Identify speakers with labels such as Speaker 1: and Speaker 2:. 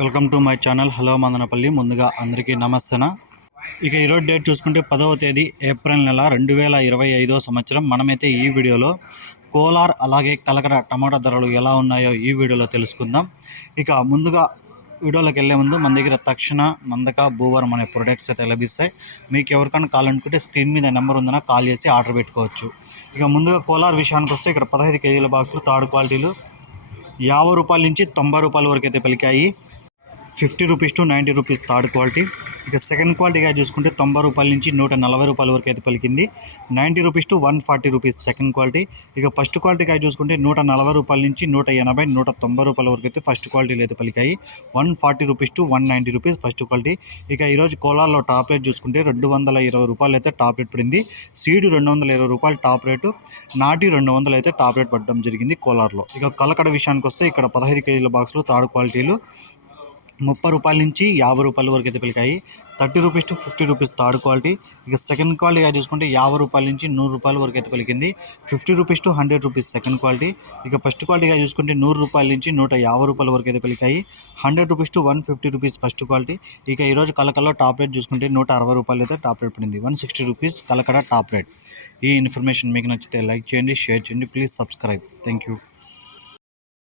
Speaker 1: Welcome to my channel. Hello Madanapalle. ముందుగా అందరికీ నమస్తేన? ఇక ఈరోజు డేట్ చూసుకుంటే పదవ తేదీ ఏప్రిల్ నెల రెండు వేల ఇరవై ఐదో సంవత్సరం. మనమైతే ఈ వీడియోలో కోలార్ అలాగే కలకడ టమాటా ధరలు ఎలా ఉన్నాయో ఈ వీడియోలో తెలుసుకుందాం. ఇక ముందుగా వీడియోలోకి వెళ్ళే ముందు మన దగ్గర తక్షణ మందక భూవరం అనే ప్రొడక్ట్స్ అయితే లభిస్తాయి. మీకు ఎవరికైనా కావాలనుకుంటే స్క్రీన్ మీద నెంబర్ ఉందన కాల్ చేసి ఆర్డర్ పెట్టుకోవచ్చు. ఇక ముందుగా కోలార్ విషయానికి వస్తే ఇక్కడ పదహైదు కేజీల బాక్సులు థర్డ్ క్వాలిటీలు యాభై రూపాయల నుంచి తొంభై రూపాయల వరకు అయితే పలికాయి. Fifty rupees to ninety rupees third quality. ఇక సెకండ్ క్వాలిటీగా చూసుకుంటే తొంభై రూపాయల నుంచి నూట నలభై రూపాయల వరకు అయితే పలికింది. Ninety rupees to one forty rupees second quality. ఇక ఫస్ట్ క్వాలిటీగా చూసుకుంటే నూట నలభై రూపాయల నుంచి నూట ఎనభై నూట తొంభై రూపాయల వరకు అయితే ఫస్ట్ క్వాలిటీలు అయితే పలికాయి. One forty rupees to one ninety rupees first quality. ఇక ఈరోజు కోలార్లో టాప్ రేట్ చూసుకుంటే రెండు వందల ఇరవై రూపాయలు అయితే టాప్ రేట్ పడింది. సీడు రెండు వందల ఇరవై రూపాయలు టాప్ రేటు. నాటి రెండు వందలు అయితే టాప్ రేట్ పడడం జరిగింది కోలార్లో. ఇక కలకడ విషయానికి వస్తే ఇక్కడ పదహైదు కేజీల బాక్సులు థర్డ్ క్వాలిటీలు ముప్పై రూపాయల నుంచి యాభై రూపాయల వరకు అయితే పలికాయి. Thirty rupees to fifty rupees third quality. ఇక సెకండ్ క్వాలిటీగా చూసుకుంటే యాభై రూపాయల నుంచి నూరు రూపాయల వరకు అయితే పలికింది. Fifty rupees to hundred rupees second quality. ఇక ఫస్ట్ క్వాలిటీగా చూసుకుంటే నూరు రూపాయల నుంచి నూట యాభై రూపాయల వరకు అయితే పలికాయి. Hundred rupees to one fifty rupees first quality. ఇక ఈరోజు కలకల్లో టాప్ రేట్ చూసుకుంటే నూట అరవై రూపాయలు అయితే టాప్ రేట్ పడింది. One sixty rupees Kalakada top rate. ఈ ఇన్ఫర్మేషన్ మీకు నచ్చితే లైక్ చేయండి షేర్ చేయండి. Please subscribe. Thank you.